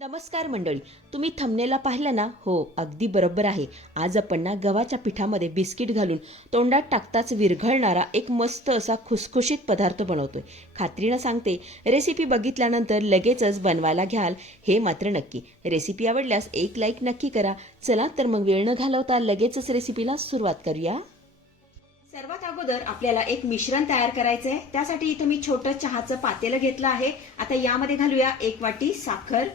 नमस्कार मंडळी तुम्ही थंबनेला पाहिलं ना? हो अगदी बरोबर आहे. आज आपण ना गव्हाच्या पिठामध्ये बिस्किट घालून तोंडात टाकताच विरघळणारा एक मस्त असा खुसखुशीत पदार्थ बनवतोय. खात्रीनं सांगते रेसिपी बघितल्यानंतर लगेचच बनवायला घ्याल हे मात्र नक्की. रेसिपी आवडल्यास एक लाईक नक्की करा. चला तर मग वेळ न घालवता लगेचच रेसिपीला सुरुवात करूया. सर्वात अगोदर आपल्याला एक मिश्रण तयार करायचं आहे त्यासाठी इथं मी छोटं चहाचं पातेलं घेतलं आहे. आता यामध्ये घालूया एक वाटी साखर.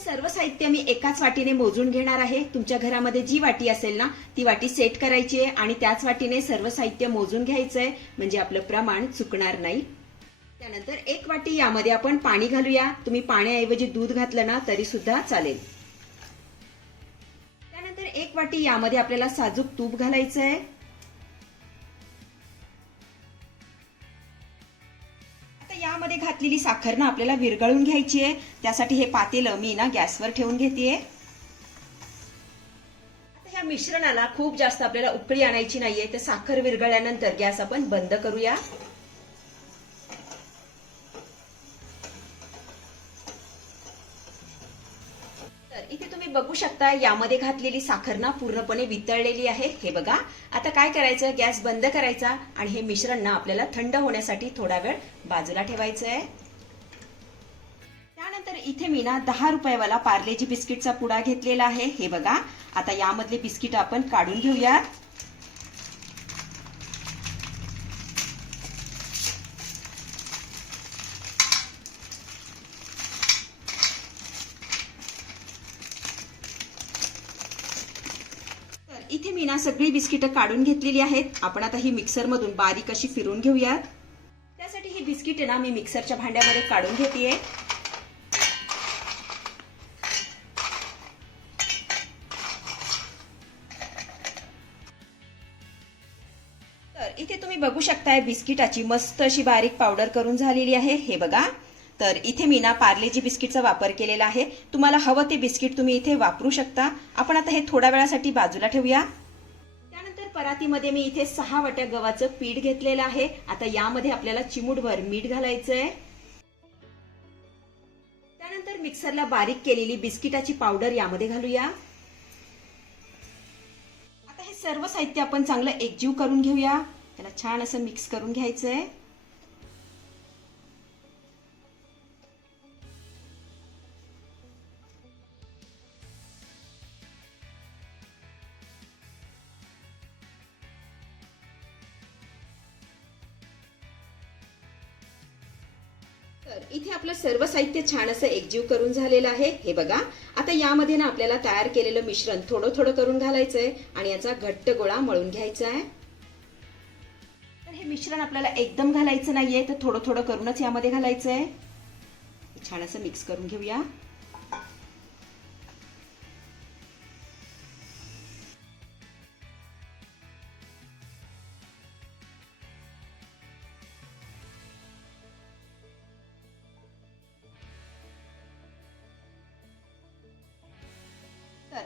सर्व साहित्य मी एकाच वाटीने मोजून घेणार आहे. तुमच्या घरामध्ये जी वाटी असेल ना ती वाटी सेट करायची आहे आणि त्याच वाटीने सर्व साहित्य मोजून घ्यायचं आहे म्हणजे आपलं प्रमाण चुकणार नाही. त्यानंतर एक वाटी यामध्ये आपण पाणी घालूया. तुम्ही पाण्याऐवजी दूध घातलं ना तरी सुद्धा चालेल. त्यानंतर एक वाटी यामध्ये आपल्याला साजूक तूप घालायचं आहे आता घातलेली साखर ना आपल्याला विरघळून घ्यायची आहे. त्यासाठी हे पातेलं मी ना गॅसवर ठेवून घेते. ह्या मिश्रणाला खूप जास्त आपल्याला उकळी आणायची नाहीये. तर साखर विरघळल्यानंतर गॅस आपण बंद करूया तर इथे तुम्ही बघू शकता यामध्ये घातलेली साखर ना पूर्णपणे वितळलेली आहे. हे बघा आता काय करायचं? गॅस बंद करायचा आणि हे मिश्रण ना आपल्याला थंड होण्यासाठी थोडा वेळ बाजूला ठेवायचं आहे त्यानंतर इथे मी ना दहा रुपयावाला पार्लेजी बिस्किटचा पुडा घेतलेला आहे. हे बघा आता यामधले बिस्किट आपण काढून घेऊयात तर इथे मी ना सगळी बिस्किटं काढून घेतलेली आहेत. आपण आता ही मिक्सरमधून बारीक अशी फिरून घेऊयात. त्यासाठी ही बिस्किटे ना मी मिक्सरच्या भांड्यामध्ये काढून घेतेय. तर इथे तुम्ही बघू शकताय बिस्किटाची मस्त अशी बारीक पावडर करून झालेली आहे. हे बघा. तर इथे मी ना पार्लेजी बिस्किटचा वापर केलेला आहे. तुम्हाला हवं ते बिस्किट तुम्ही इथे वापरू शकता. आपण आता हे थोड्या वेळासाठी बाजूला ठेवूया. परातीमध्ये मी इथे सहा वाट्या गव्हाचं पीठ घेतलेलं आहे. आता यामध्ये आपल्याला चिमूटभर मीठ घालायचंय. त्यानंतर मिक्सरला बारीक केलेली बिस्किटाची पावडर यामध्ये घालूया. आता हे सर्व साहित्य आपण चांगलं एकजीव करून घेऊया. त्याला छान असं मिक्स करून घ्यायचंय. तर इथे आपलं सर्व साहित्य छान असं एकजीव करून झालेलं आहे. हे बघा. आता यामध्ये ना आपल्याला तयार केलेलं मिश्रण थोडं थोडं करून घालायचं आहे आणि याचा घट्ट गोळा मळून घ्यायचा आहे. तर हे मिश्रण आपल्याला एकदम घालायचं नाहीये तर थोडं थोडं करूनच यामध्ये घालायचं आहे छान असं मिक्स करून घेऊया.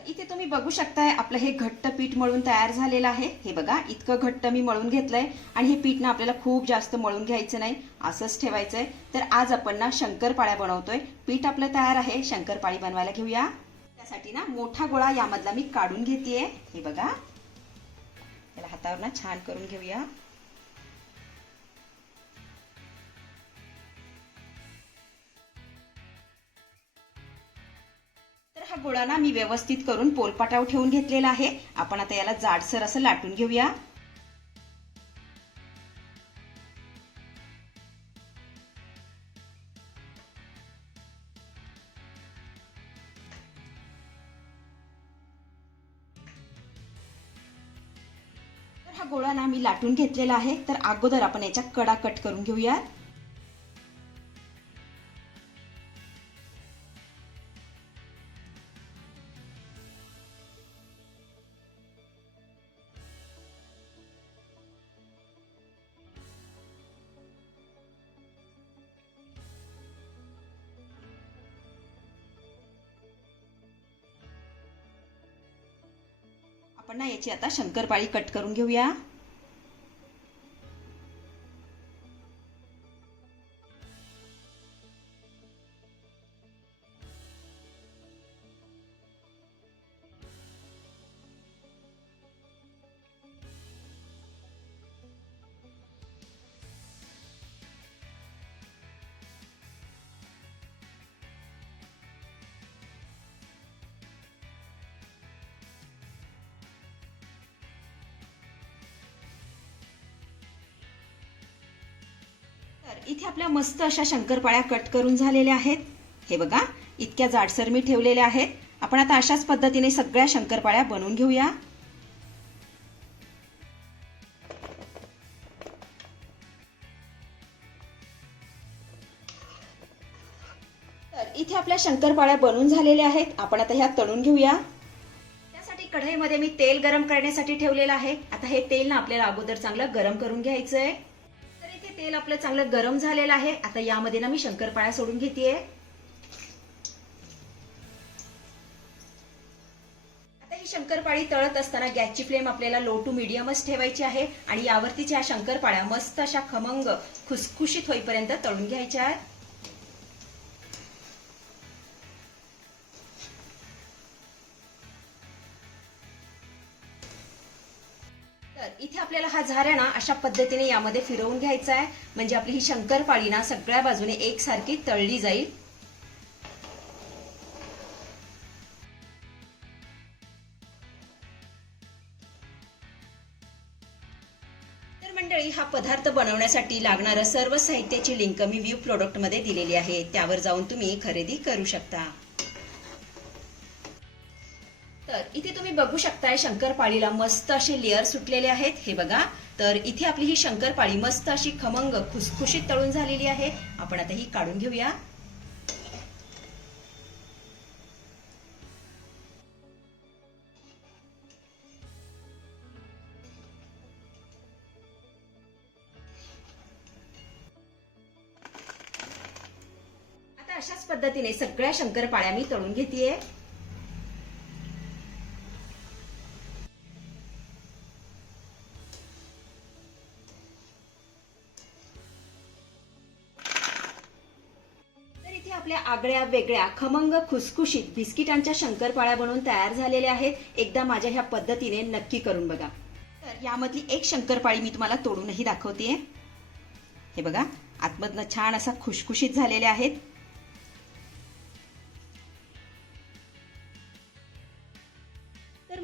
इथे तुम्ही बघू शकताय आपलं हे घट्ट पीठ मळून तयार झालेलं आहे. हे बघा इतकं घट्ट मी मळून घेतलंय आणि हे पीठ ना आपल्याला खूप जास्त मळून घ्यायचं नाही असंच ठेवायचं आहे तर आज आपण ना शंकरपाळ्या बनवतोय. पीठ आपलं तयार आहे शंकरपाळी बनवायला घेऊया. त्यासाठी ना मोठा गोळा यामधला मी काढून घेतेय. हे बघा. त्याला हातावर ना छान करून घेऊया. हा गोळा ना मी व्यवस्थित करून पोलपाटावर ठेवून घेतलेला आहे. आपण आता याला जाडसर असं लाटून घेऊया. तर हा गोळा ना मी लाटून घेतलेला आहे. तर अगोदर आपण याच्या कडा कट करून घेऊया आपण ना याची आता शंकरपाळी कट करून घेऊया. तर इथे आपल्या मस्त अशा शंकरपाळ्या कट करून झालेल्या आहेत. हे बघा इतक्या जाडसर मी ठेवलेल्या आहेत. आपण आता अशाच पद्धतीने सगळ्या शंकरपाळ्या बनवून घेऊया. तर इथे आपल्या शंकरपाळ्या बनून झालेल्या आहेत. आपण आता ह्या तळून घेऊया. त्यासाठी कढईमध्ये मी तेल गरम करण्यासाठी ठेवलेलं आहे. आता हे तेल ना आपल्याला अगोदर चांगलं गरम करून घ्यायचं आहे तेल आपलं चांगलं गरम झालेलं आहे. आता यामध्ये ना मी शंकरपाळ्या सोडून घेते आता ही शंकरपाळी तळत असताना गॅसची फ्लेम आपल्याला लो टू मिडियमच ठेवायची आहे आणि यावरतीच्या ह्या शंकरपाळ्या मस्त अशा खमंग खुसखुशीत होईपर्यंत तळून घ्यायच्या आहेत. तर इथे आपल्याला हा झाऱ्या ना अशा पद्धतीने यामध्ये फिरवून घ्यायचा आहे. म्हणजे आपली ही शंकरपाळी ना सगळ्या बाजूने एकसारखी तळली जाईल. तर मंडळी हा पदार्थ बनवण्यासाठी लागणारं सर्व साहित्याची लिंक मी व्ह्यू प्रोडक्टमध्ये दिलेली आहे. त्यावर जाऊन तुम्ही खरेदी करू शकता. तर इथे तुम्ही बघू शकताय शंकरपाळीला मस्त असे लेअर सुटलेले आहेत. हे बघा. तर इथे आपली ही शंकरपाळी मस्त अशी खमंग खुसखुशीत तळून झालेली आहे. आपण आता ही काढून घेऊया. आता अशाच पद्धतीने सगळ्या शंकरपाळ्या मी तळून घेतेय. आपल्या आगळ्या वेगळ्या खमंग खुसखुशीत बिस्किटांच्या शंकरपाळ्या बनवून तयार झालेल्या आहेत एकदा माझ्या ह्या पद्धतीने नक्की करून बघा. तर यामधली एक शंकरपाळी मी तुम्हाला तोडूनही दाखवते हे बघा आतमधनं छान असा खुशखुशीत झालेल्या आहेत.